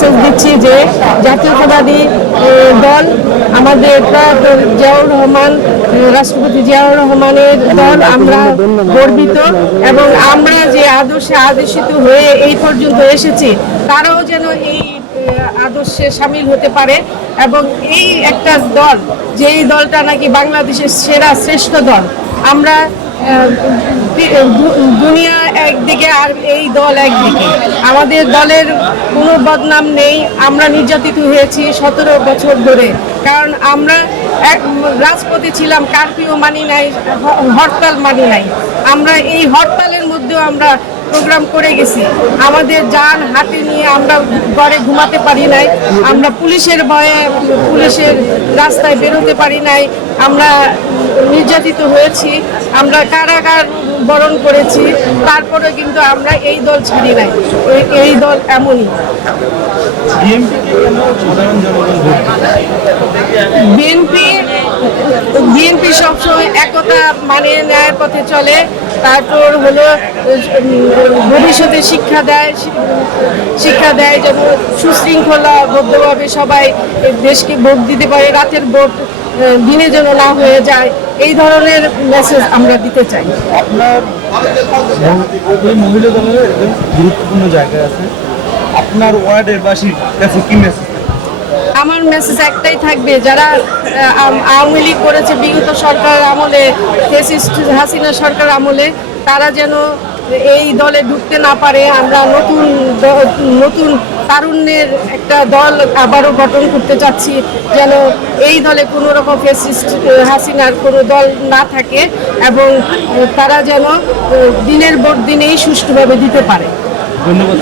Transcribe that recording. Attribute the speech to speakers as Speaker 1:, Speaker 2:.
Speaker 1: Message দিচ্ছি যে জাতীয়তাবাদী দল আমাদের জিয়াউর রহমান রাষ্ট্রপতি জিয়াউর রহমানের দল আমরা গর্বিত এবং আমরা যে আদর্শে আদর্শিত হয়ে এই পর্যন্ত এসেছি, তারাও যেন এই আদর্শে সামিল হতে পারে এবং এই একটা দল, যে এই দলটা নাকি বাংলাদেশের সেরা শ্রেষ্ঠ দল, আমরা দুনিয়া একদিকে আর এই দল একদিকে। আমাদের দলের কোনো বদনাম নেই, আমরা নির্যাতিত হয়েছি সতেরো বছর ধরে। কারণ আমরা এক রাজপথে ছিলাম, কারফিউ মানি নাই, হরতাল মানি নাই। আমরা এই হরতালের মধ্যেও আমরা প্রোগ্রাম করে গেছি। আমাদের যান হাতে নিয়ে আমরা ঘরে ঘুমাতে পারি নাই, আমরা পুলিশের ভয়ে পুলিশের রাস্তায় বেরোতে পারি নাই, আমরা নির্যাতিত হয়েছি, আমরা কারাগার বরণ করেছি, তারপরে কিন্তু আমরা এই দল ছাড়ি নাই, এই- দল এমনই। একতা মানে ন্যায়ের পথে চলে। তারপর হলো ভবিষ্যতে শিক্ষা দেয় শিক্ষা দেয় যেন সুশৃঙ্খলাবদ্ধভাবে সবাই দেশকে ভোট দিতে পারে, রাতের ভোট দিনে যেন না হয়ে যায়। এই ধরনের মেসেজ আমরা দিতে চাই।
Speaker 2: আপনার মহিলা দলের গুরুত্বপূর্ণ জায়গায় আছে। আপনার ওয়ার্ডের কাছে কি মেসেজ
Speaker 1: আমার মেসেজ একটাই থাকবে, যারা আওয়ামী লীগ করেছে, বিগত সরকার আমলে হাসিনা সরকার আমলে, তারা যেন এই দলে ঢুকতে না পারে, আমরা নতুন নতুন তারুণ্যের একটা দল আবারও গঠন করতে চাচ্ছি, যেন এই দলে কোনো রকম ফেসিস্ট হাসিনার কোনো দল না থাকে এবং তারা যেন দিনের ভোট দিনেই সুষ্ঠুভাবে দিতে পারে।
Speaker 2: ধন্যবাদ।